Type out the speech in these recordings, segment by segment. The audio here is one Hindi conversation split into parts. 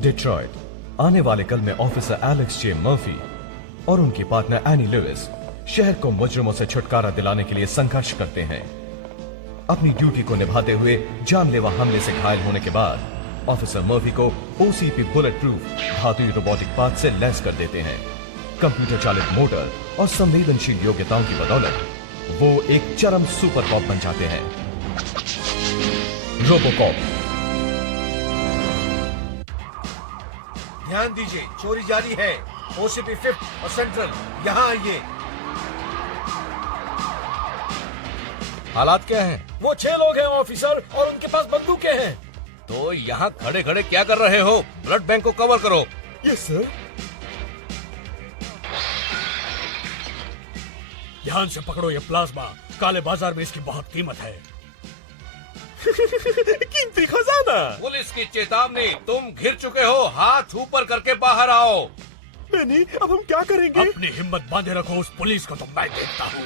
डिट्रॉयट, आने वाले कल में ऑफिसर एलेक्स जे मर्फी और उनकी पार्टनर एनी लुइस शहर को मुजरिमों से छुटकारा दिलाने के लिए संघर्ष करते हैं। अपनी ड्यूटी को निभाते हुए जानलेवा हमले से घायल होने के बाद ऑफिसर मर्फी को ओसीपी बुलेट प्रूफ धातुई रोबोटिक पार्ट से लैस कर देते हैं। कंप्यूटर चालित मोटर और संवेदनशील योग्यताओं की बदौलत वो एक चरम सुपर कॉप बन जाते हैं। रोबोकॉप। ध्यान दीजिए, चोरी जारी है। ओसीपी 5th और सेंट्रल, यहाँ आइए। हालात क्या हैं? वो 6 लोग हैं ऑफिसर, और उनके पास बंदूकें हैं। तो यहाँ खड़े खड़े क्या कर रहे हो? ब्लड बैंक को कवर करो। Yes sir. ध्यान से पकड़ो ये प्लाज्मा, काले बाजार में इसकी बहुत कीमत है। कीमती खजाना। पुलिस की चेतावनी, तुम घिर चुके हो। हाथ ऊपर करके बाहर आओ। मैनी, अब हम क्या करेंगे? अपनी हिम्मत बांधे रखो, उस पुलिस को तो मैं देखता हूँ।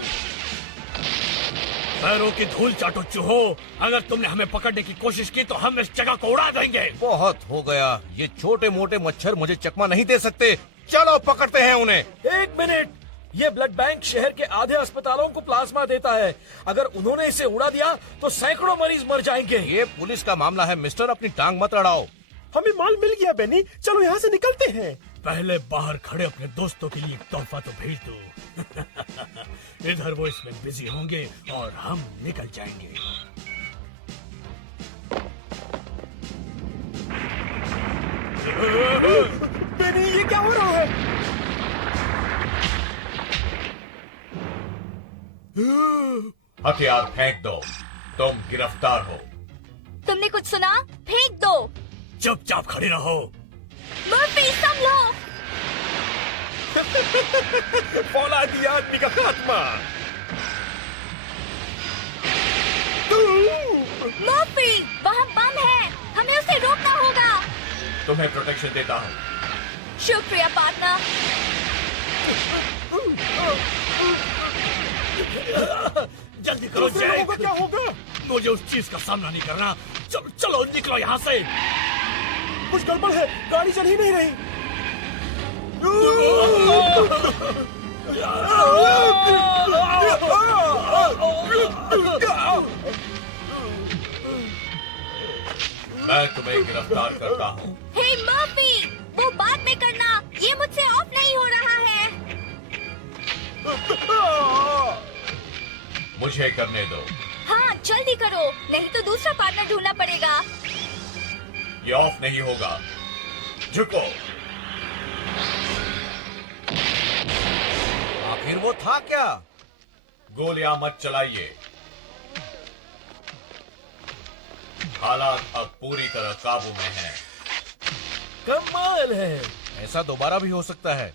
पैरों की धूल चाटो चूहो, अगर तुमने हमें पकड़ने की कोशिश की तो हम इस जगह को उड़ा देंगे। बहुत हो गया, ये छोटे मोटे मच्छर मुझे चकमा नहीं दे सकते। चलो पकड़ते हैं उन्हें। 1 मिनट, ये ब्लड बैंक शहर के आधे अस्पतालों को प्लाज्मा देता है। अगर उन्होंने इसे उड़ा दिया तो सैकड़ों मरीज मर जाएंगे। ये पुलिस का मामला है मिस्टर, अपनी टांग मत अड़ाओ। हमें माल मिल गया बेनी, चलो यहाँ से निकलते हैं। पहले बाहर खड़े अपने दोस्तों के लिए एक तोहफा तो भेज दो। इधर वो इसमें बिजी होंगे और हम निकल जाएंगे। बेनी, ये क्या हो रहा है? हथियार फेंक दो, तुम गिरफ्तार हो। तुमने कुछ सुना? फेंक दो। चुपचाप खड़े रहो। मर्फी, संभलो। फौलादी आदमी का खात्मा। मर्फी, वहाँ बम है, हमें उसे रोकना होगा। तुम्हें प्रोटेक्शन देता हूँ। शुक्रिया पार्टनर। जल्दी करो जैक। क्या होगा? मुझे उस चीज का सामना नहीं करना। चलो चलो निकलो यहाँ से। कुछ गड़बड़ है, गाड़ी चल ही नहीं रही। मैं तुम्हें गिरफ्तार करता हूँ। हे मर्फी, वो बाद में करना, ये मुझसे ऑफ नहीं हो रहा है। मुझे करने दो। हाँ जल्दी करो, नहीं तो दूसरा पार्टनर ढूंढना पड़ेगा। ये ऑफ नहीं होगा। झुको। आखिर वो था क्या? गोलियां मत चलाइए। हालात अब पूरी तरह काबू में हैं। कमाल है। ऐसा दोबारा भी हो सकता है।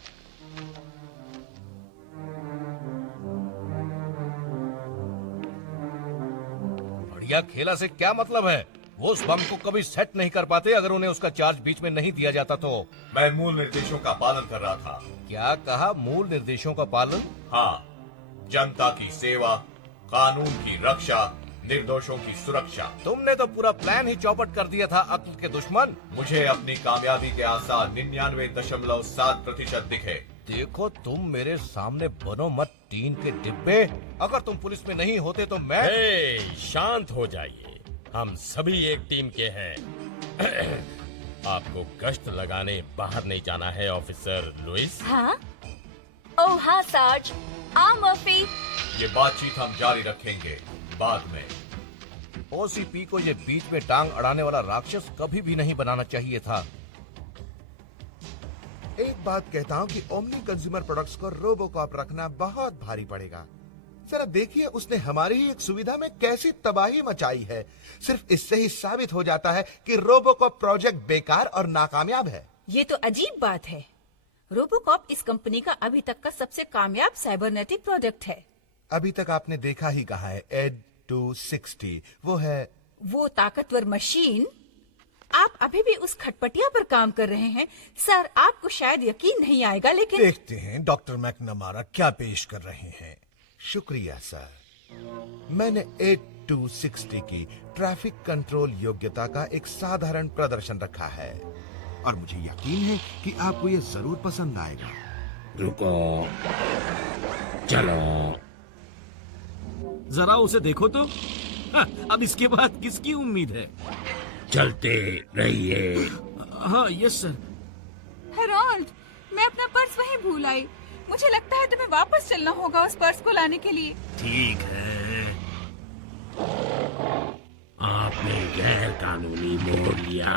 बढ़िया खेला से क्या मतलब है? वो उस बम को कभी सेट नहीं कर पाते अगर उन्हें उसका चार्ज बीच में नहीं दिया जाता तो। मैं मूल निर्देशों का पालन कर रहा था। क्या कहा? मूल निर्देशों का पालन? हाँ, जनता की सेवा, कानून की रक्षा, निर्दोषों की सुरक्षा। तुमने तो पूरा प्लान ही चौपट कर दिया था, अक्ल के दुश्मन। मुझे अपनी कामयाबी के आसार 99.7% दिखे। देखो तुम मेरे सामने बनो मत टीन के डिब्बे। अगर तुम पुलिस में नहीं होते तो मैं। शांत हो जाइए, हम सभी एक टीम के हैं। आपको गश्त लगाने बाहर नहीं जाना है ऑफिसर लुइस। हाँ? ओह हाँ सार्ज। आ मर्फी। ये बातचीत हम जारी रखेंगे बाद में। ओसीपी को ये बीच में टांग अड़ाने वाला राक्षस कभी भी नहीं बनाना चाहिए था। एक बात कहता हूँ कि ओमनी कंज्यूमर प्रोडक्ट्स को रोबोकॉप रखना बहुत भारी पड़ेगा। जरा देखिए उसने हमारी ही एक सुविधा में कैसी तबाही मचाई है। सिर्फ इससे ही साबित हो जाता है कि रोबोकॉप प्रोजेक्ट बेकार और नाकामयाब है। ये तो अजीब बात है। रोबोकॉप इस कंपनी का अभी तक का सबसे कामयाब साइबरनेटिक प्रोजेक्ट है। अभी तक आपने देखा ही कहा है एड 260, वो ताकतवर मशीन। आप अभी भी उस खटपटिया पर काम कर रहे हैं। सर, आपको शायद यकीन नहीं आएगा, लेकिन देखते हैं डॉक्टर मैकनमारा क्या पेश कर रहे हैं। शुक्रिया सर। मैंने एड 260 की ट्रैफिक कंट्रोल योग्यता का एक साधारण प्रदर्शन रखा है। और मुझे यकीन है कि आपको ये जरूर पसंद आएगा। रुको, चलो। जरा उसे देखो तो। अब इसके बाद किसकी उम्मीद है? चलते रहिए। हाँ यस सर। हेरोल्ड, मैं अपना पर्स वहीं भूल आई। मुझे लगता है तुम्हें वापस चलना होगा उस पर्स को लाने के लिए। ठीक है, आपने गैर कानूनी मोड़ लिया।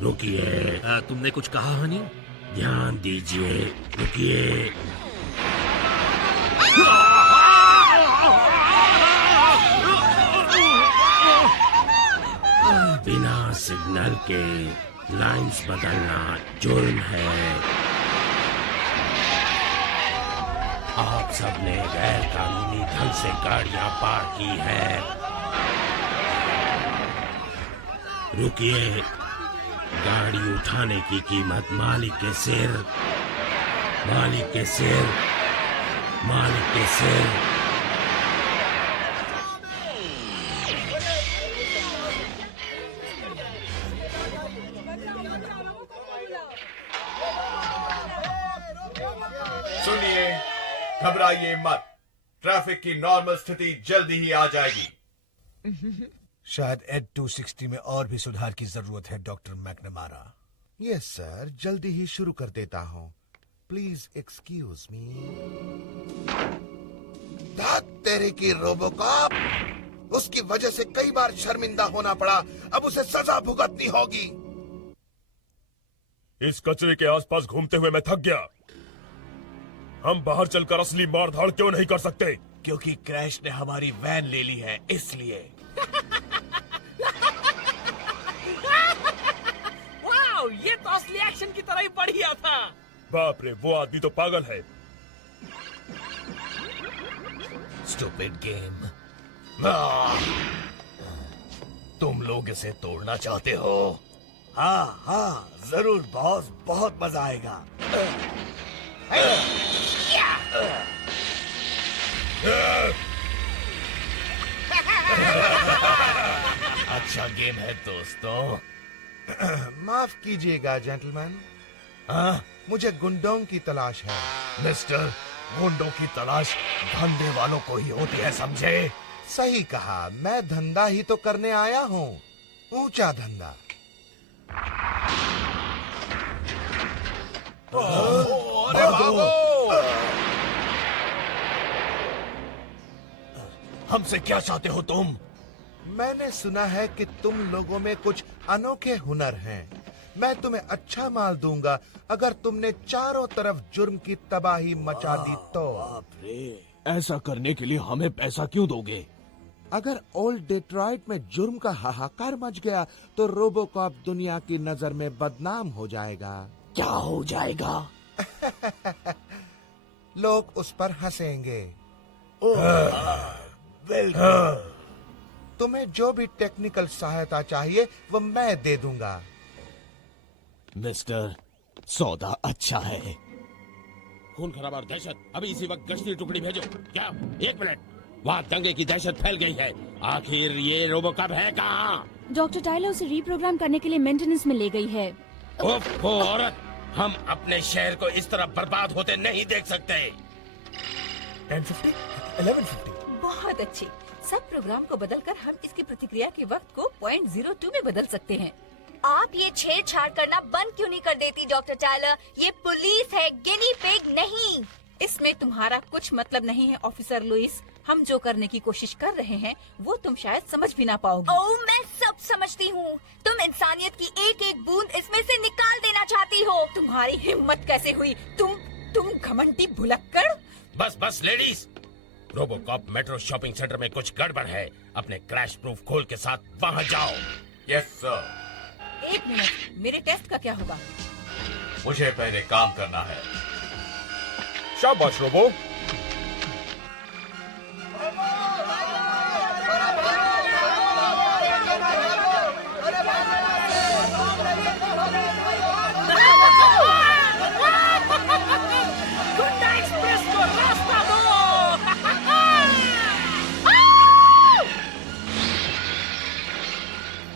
रुकिए। तुमने कुछ कहा हनी? ध्यान दीजिए, रुकिए। बिना सिग्नल के लाइंस बदलना जुर्म है। आप सबने गैर कानूनी ढंग से गाड़ियां पार की हैं। रुकिए। गाड़ी उठाने की कीमत मालिक के सिर, मालिक के सिर, मालिक के सिर। सुनिए, घबराइए मत। ट्रैफिक की नॉर्मल स्थिति जल्दी ही आ जाएगी। शायद एड 260 में और भी सुधार की जरूरत है, डॉक्टर मैकनमारा। यस सर, जल्दी ही शुरू कर देता हूँ। Please excuse me. तेरे की रोबोकॉप, उसकी वजह से कई बार शर्मिंदा होना पड़ा, अब उसे सजा भुगतनी होगी। इस कचरे के आसपास घूमते हुए मैं थक गया। हम बाहर चलकर असली मारधाड़ क्यों नहीं कर सकते? क्योंकि क्रैश ने हमारी वैन ले ली है, इसलिए। वाओ, ये तो असली एक्शन की तरह ही बढ़िया था। बाप रे, वो आदमी तो पागल है। Stupid game. तुम लोग इसे तोड़ना चाहते हो? हाँ हाँ जरूर बॉस, बहुत मजा आएगा। अच्छा गेम है दोस्तों। माफ कीजिएगा जेंटलमैन, हाँ मुझे गुंडों की तलाश है। मिस्टर, गुंडों की तलाश धंधे वालों को ही होती है, समझे? सही कहा, मैं धंधा ही तो करने आया हूँ, ऊंचा धंधा। अरे भागो! हमसे क्या चाहते हो तुम? मैंने सुना है कि तुम लोगों में कुछ अनोखे हुनर हैं। मैं तुम्हें अच्छा माल दूंगा अगर तुमने चारों तरफ जुर्म की तबाही मचा दी तो। ऐसा करने के लिए हमें पैसा क्यों दोगे? अगर ओल्ड डेट्रॉइट में जुर्म का हाहाकार मच गया तो रोबोकॉप दुनिया की नजर में बदनाम हो जाएगा। क्या हो जाएगा? लोग उस पर हंसेंगे। तुम्हें जो भी टेक्निकल सहायता चाहिए वो मैं दे दूंगा। मिस्टर, सौदा अच्छा है। खून खराबा और दहशत, अभी इसी वक्त गश्ती टुकड़ी भेजो। क्या? 1 मिनट, वहाँ दंगे की दहशत फैल गई है। आखिर ये रोबोकॉप है कहाँ? डॉक्टर टाइलर उसे रीप्रोग्राम करने के लिए मेंटेनेंस में ले गई है। उफ, वो औरत! हम अपने शहर को इस तरह बर्बाद होते नहीं देख सकते। 1050, 1150। बहुत अच्छी। सब प्रोग्राम को बदलकर हम इसकी प्रतिक्रिया के वक्त को 0.02 में बदल सकते हैं। आप ये छेड़छाड़ करना बंद क्यों नहीं कर देती डॉक्टर टाइलर? ये पुलिस है, गिनी पिग नहीं। इसमें तुम्हारा कुछ मतलब नहीं है ऑफिसर लुइस। हम जो करने की कोशिश कर रहे हैं वो तुम शायद समझ भी ना पाओगे। ओह, मैं सब समझती हूँ। तुम इंसानियत की एक एक बूंद इसमें से निकाल देना चाहती हो। तुम्हारी हिम्मत कैसे हुई? तुम घमंडी भुलक्कड़। बस बस ladies, RoboCop metro shopping centre में कुछ गड़बड़ है। अपने क्रैश प्रूफ खोल के साथ वहाँ जाओ। Yes sir. 1 मिनट, मेरे टेस्ट का क्या होगा? मुझे पहले काम करना है। शाबाश रोबो।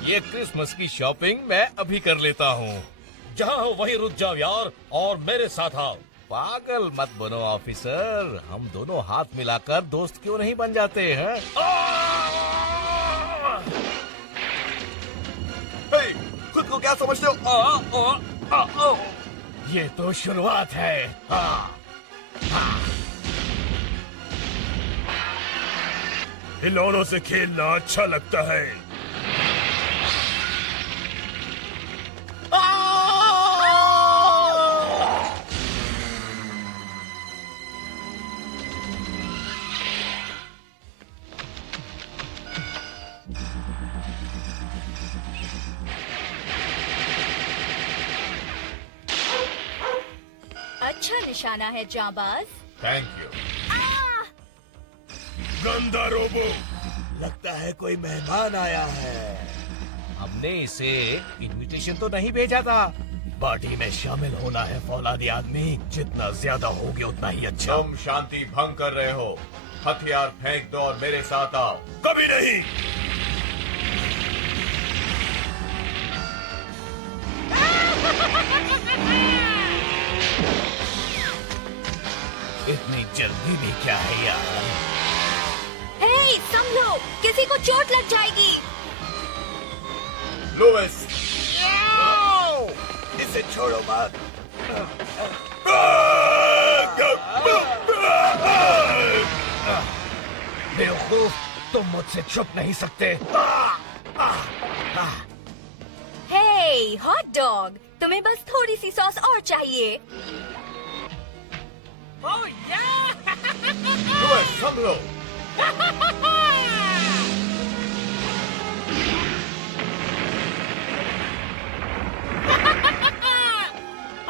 ये क्रिसमस की शॉपिंग मैं अभी कर लेता हूँ। जहाँ हो वहीं रुक जाओ यार और मेरे साथ आओ। पागल मत बनो ऑफिसर, हम दोनों हाथ मिलाकर दोस्त क्यों नहीं बन जाते हैं? हे, खुद को क्या समझते हो? ये तो शुरुआत है। खिलौनों से खेलना अच्छा लगता है। अच्छा निशाना है जाबाज। Thank you. गंदा रोबो, लगता है कोई मेहमान आया है। हमने इसे इनविटेशन तो नहीं भेजा था। पार्टी में शामिल होना है फौलादी आदमी, जितना ज्यादा होगे उतना ही अच्छा। तुम शांति भंग कर रहे हो। हथियार फेंक दो और मेरे साथ आओ। कभी नहीं। इतनी जल्दी भी क्या है यार? हे, संभलो, किसी को चोट लग जाएगी। लुइस, इसे छोड़ो मत। बेवकूफ, तुम मुझसे छुप नहीं सकते। हे, हॉट डॉग, तुम्हें बस थोड़ी सी सॉस और चाहिए। लुइस संभलो।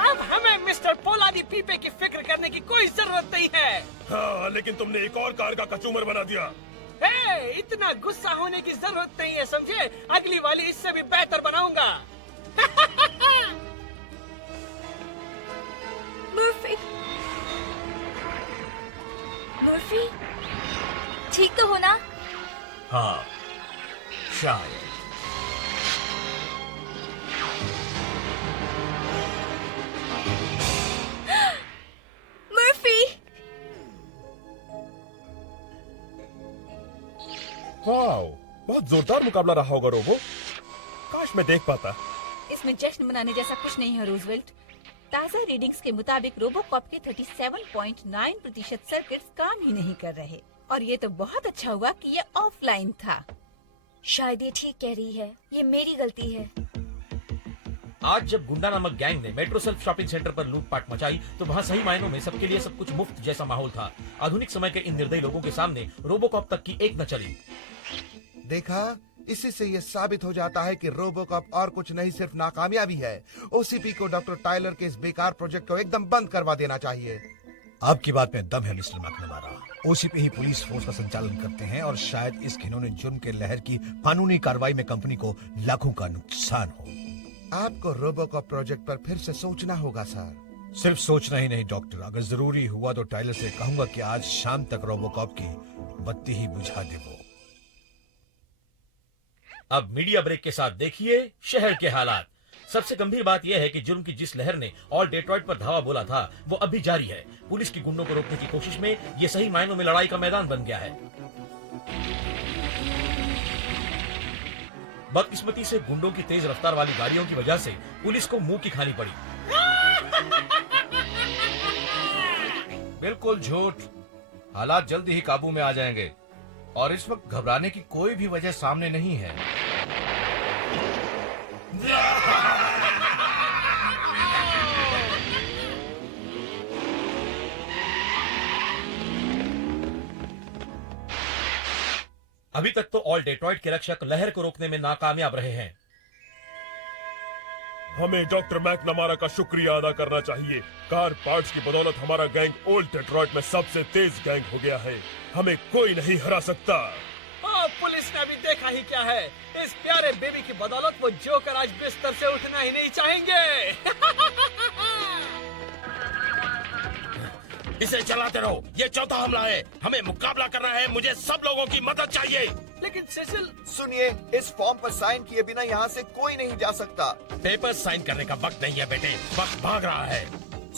अब हमें मिस्टर पोलादी पीपे की फिक्र करने की कोई जरूरत नहीं है। हाँ, लेकिन तुमने एक और कार का कचूमर बना दिया। हे, इतना गुस्सा होने की जरूरत नहीं है, समझे? अगली वाली इससे भी बेहतर बनाऊंगा। मर्फी, मर्फी, ठीक तो हो ना? हाँ, शायद। मर्फी, वाओ, बहुत जोरदार मुकाबला रहा होगा रोबो। काश मैं देख पाता। इसमें जश्न मनाने जैसा कुछ नहीं है रूजवेल्ट। ताज़ा रीडिंग्स के मुताबिक रोबोकॉप के 37.9% सर्किट्स काम ही नहीं कर रहे। और ये तो बहुत अच्छा हुआ कि ये ऑफलाइन था। शायद ये ठीक कह रही है। ये मेरी गलती है। आज जब गुंडा नामक गैंग ने मेट्रो सेल्फ शॉपिंग सेंटर पर लूटपाट मचाई तो वहाँ सही मायनों में सबके लिए सब कुछ मुफ्त जैसा माहौल था। आधुनिक समय के इन निर्दयी लोगों के सामने रोबोकॉप तक की एक न चली। देखा, इसी से ये साबित हो जाता है कि रोबोकॉप और कुछ नहीं, सिर्फ नाकामयाबी है। ओसीपी को डॉक्टर टायलर के इस बेकार प्रोजेक्ट को एकदम बंद करवा देना चाहिए। आपकी बात में दम है मिस्टर मैकनमारा। ओसीपी ही पुलिस फोर्स का संचालन करते हैं और शायद इस घिनौने जुर्म के लहर की कानूनी कार्रवाई में कंपनी को लाखों का नुकसान हो। आपको रोबोकॉप प्रोजेक्ट पर फिर से सोचना होगा सर। सिर्फ सोचना ही नहीं डॉक्टर, अगर जरूरी हुआ तो टाइलर से कहूंगा कि आज शाम तक रोबोकॉप की बत्ती ही बुझा दे वो। अब मीडिया ब्रेक के साथ देखिए शहर के हालात। सबसे गंभीर बात यह है कि जुर्म की जिस लहर ने ऑल डेट्रॉइट पर धावा बोला था वो अभी जारी है। पुलिस की गुंडों को रोकने की कोशिश में ये सही मायनों में लड़ाई का मैदान बन गया है। बदकिस्मती से गुंडों की तेज रफ्तार वाली गाड़ियों की वजह से पुलिस को मुंह की खानी पड़ी। बिल्कुल झूठ। हालात जल्दी ही काबू में आ जाएंगे और इस वक्त घबराने की कोई भी वजह सामने नहीं है। अभी तक तो ऑल डेट्रॉइट के रक्षक लहर को रोकने में नाकामयाब रहे हैं। हमें डॉक्टर मैकनमारा का शुक्रिया अदा करना चाहिए। कार पार्ट्स की बदौलत हमारा गैंग ओल्ड डेट्रॉइट में सबसे तेज गैंग हो गया है। हमें कोई नहीं हरा सकता। पुलिस ने अभी देखा ही क्या है। इस प्यारे बेबी की बदौलत वो जोकर आज बिस्तर से उठना ही नहीं चाहेंगे। इसे चलाते रहो। ये चौथा हमला है। हमें मुकाबला करना है। मुझे सब लोगों की मदद चाहिए। लेकिन सेसिल, सुनिए, इस फॉर्म पर साइन किए बिना यहाँ से कोई नहीं जा सकता। पेपर साइन करने का वक्त नहीं है बेटे, वक्त भाग रहा है।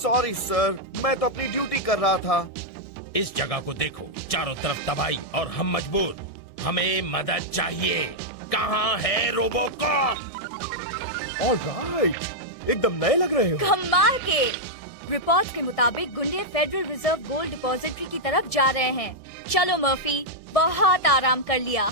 सॉरी सर, मैं तो अपनी ड्यूटी कर रहा था। इस जगह को देखो, चारों तरफ तबाही और हम मजबूर। हमें मदद चाहिए। कहाँ है रोबोकॉप? ऑलराइट, एकदम नए लग रहे हो। कमाल के। रिपोर्ट के मुताबिक गुंडे फेडरल रिजर्व गोल्ड डिपॉजिटरी की तरफ जा रहे हैं। चलो मर्फी, बहुत आराम कर लिया।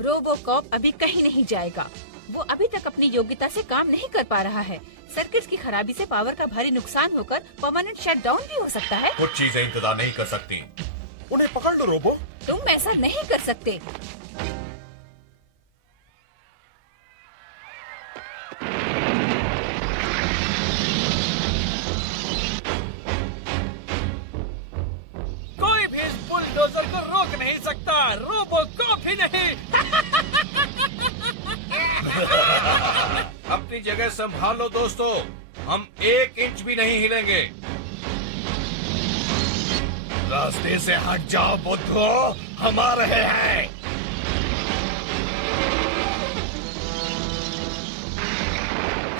रोबोकॉप अभी कहीं नहीं जाएगा। वो अभी तक अपनी योग्यता से काम नहीं कर पा रहा है। सर्किट्स की खराबी से पावर का भारी नुकसान होकर परमानेंट शटडाउन भी हो सकता है। कुछ चीजें इंतजार नहीं कर सकती। उन्हें पकड़ लो रोबो। तुम ऐसा नहीं कर सकते। कोई भी इस बुलडोजर को रोक नहीं सकता, रोबोकॉप ही नहीं। अपनी जगह संभालो दोस्तों, हम 1 इंच भी नहीं हिलेंगे। रास्ते से हट जाओ बुद्धो, हम आ रहे हैं।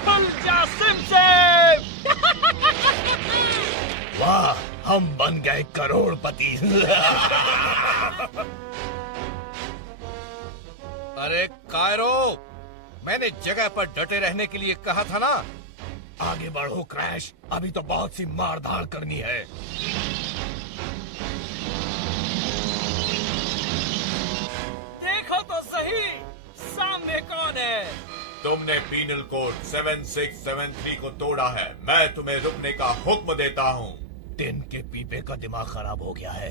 खुल जा सिमसेम। वाह, हम बन गए करोड़पति। अरे कायरो, मैंने जगह पर डटे रहने के लिए कहा था ना। आगे बढ़ो क्रैश, अभी तो बहुत सी मारधाड़ करनी है। देखो तो सही, सामने कौन है? तुमने पीनल कोड 7673 को तोड़ा है। मैं तुम्हें रुकने का हुक्म देता हूँ। टिन के पीपे का दिमाग खराब हो गया है।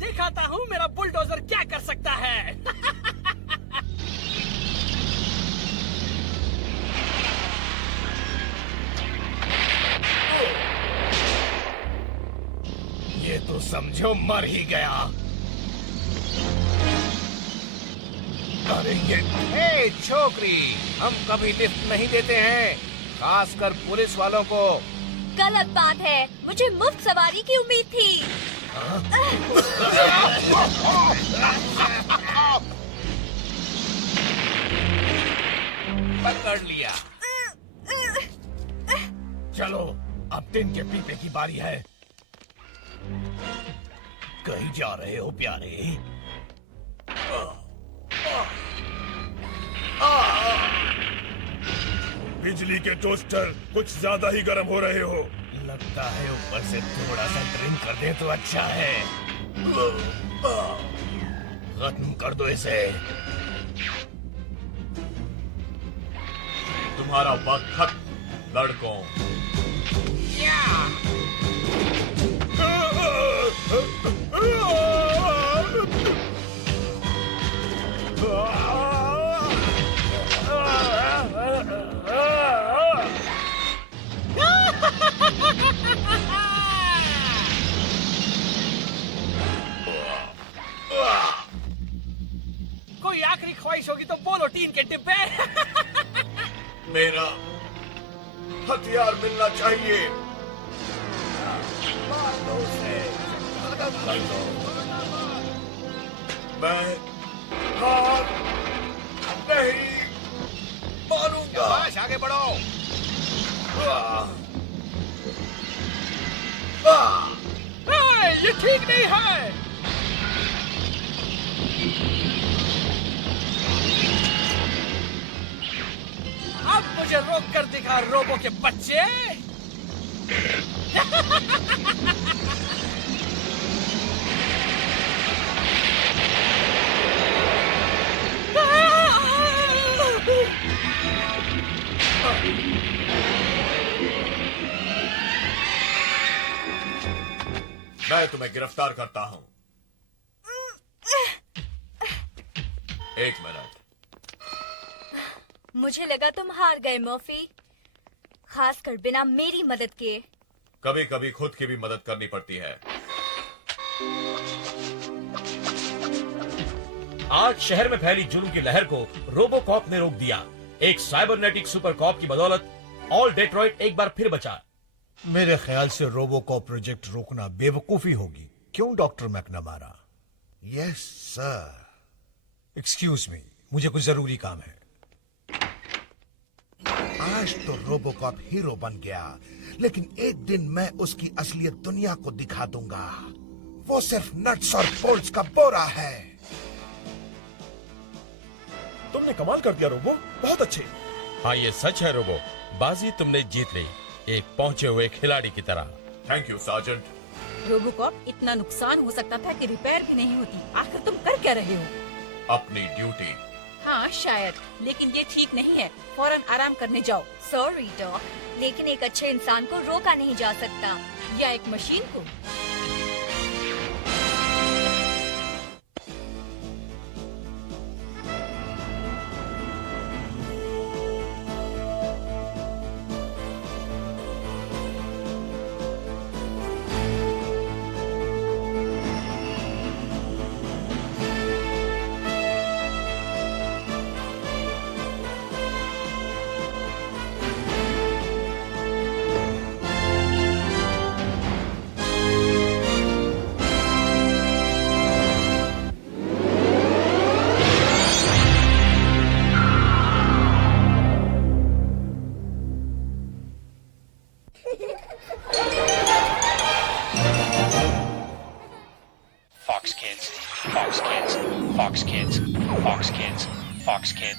दिखाता हूँ मेरा बुलडोजर क्या कर सकता है। ये तो समझो मर ही गया। अरे ये छोकरी, हम कभी लिफ्ट नहीं देते हैं, खासकर पुलिस वालों को। गलत बात है, मुझे मुफ्त सवारी की उम्मीद थी। पकड़ लिया। चलो, अब टिन के पीपे की बारी है। कहीं जा रहे हो प्यारे? बिजली के टोस्टर कुछ ज्यादा ही गर्म हो रहे हो। लगता है ऊपर से थोड़ा सा ड्रिंक कर दे तो अच्छा है। खत्म कर दो इसे। तुम्हारा वक्त खत्म, लड़कों। कोई आखिरी ख्वाहिश होगी तो बोलो, टीन के डिब्बे। मेरा हथियार मिलना चाहिए। मैं हार नहीं मानूंगा। आगे बढ़ो। ये ठीक नहीं है। अब मुझे रोक कर दिखा, रोबो के बच्चे। मैं तुम्हें गिरफ्तार करता हूं। 1 मिनट। मुझे लगा तुम हार गए मर्फी, खासकर बिना मेरी मदद के। कभी कभी खुद की भी मदद करनी पड़ती है। आज शहर में फैली जुल्म की लहर को रोबोकॉप ने रोक दिया। एक साइबरनेटिक सुपर कॉप की बदौलत ऑल डेट्रॉइट एक बार फिर बचा। मेरे ख्याल से रोबोकॉप प्रोजेक्ट रोकना बेवकूफी होगी। क्यों doctor McNamara? Yes sir. Excuse me, मुझे कुछ जरूरी काम है। आज तो रोबोकॉप हीरो बन गया, लेकिन एक दिन मैं उसकी असलियत दुनिया को दिखा दूंगा। वो सिर्फ नट्स और बोल्ट्स का बोरा है। तुमने कमाल कर दिया रोबो, बहुत अच्छे। हाँ ये सच है रोबो, बाजी तुमने जीत ली, एक पहुंचे हुए खिलाड़ी की तरह। Thank you sergeant. रोबोकॉप, इतना नुकसान हो सकता था कि रिपेयर भी नहीं होती। आखिर तुम कर क्या रहे हो? अपनी ड्यूटी। हाँ शायद, लेकिन ये ठीक नहीं है। फौरन आराम करने जाओ। सॉरी डॉक, लेकिन एक अच्छे इंसान को रोका नहीं जा सकता। या एक मशीन को। Fox Kids, Fox Kids, Fox Kids, Fox Kids, Fox Kids.